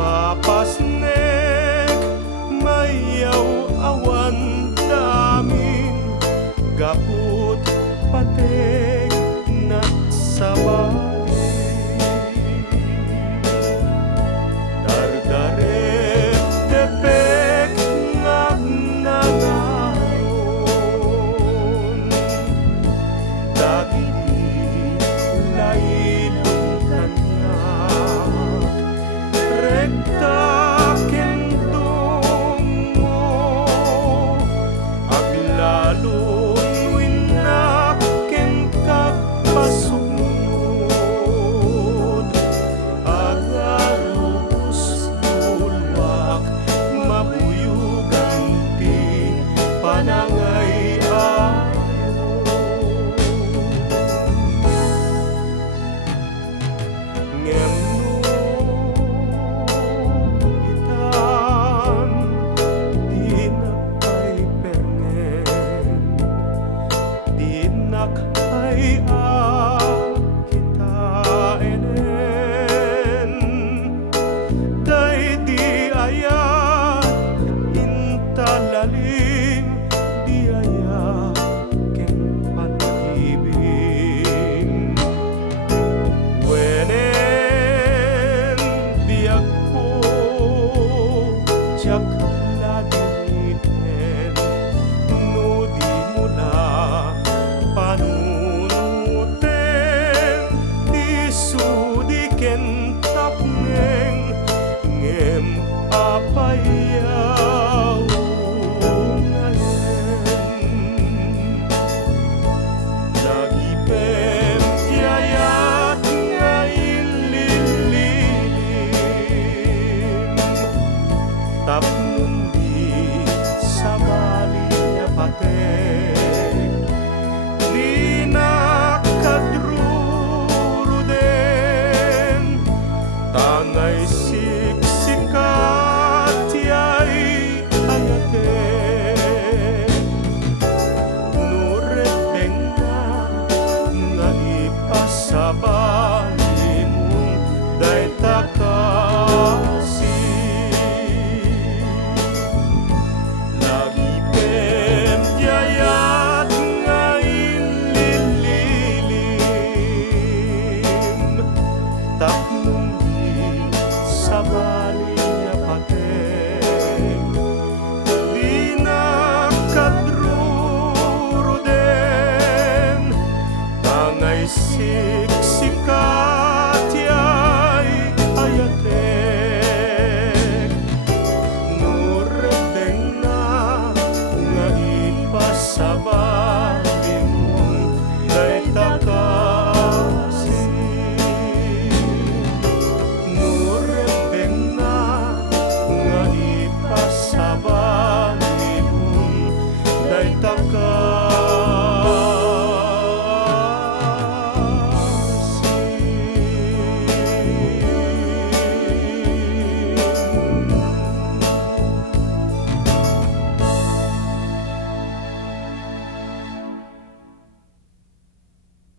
papasnek mayaw awan damin gaput pateng nat sabay dardaret tepek ngag nangayon dagiti lailong kanyak rekta kentong mo aglalo pasunud agarus bulwak mabuyugan ti panangay ayo ngemno itan di nakay pengen di nakay lalim di aya ken panagibin wenen biag ko jak ladiniten no di mula panunuten di sudi ken tapneng ngem apayaw tapnum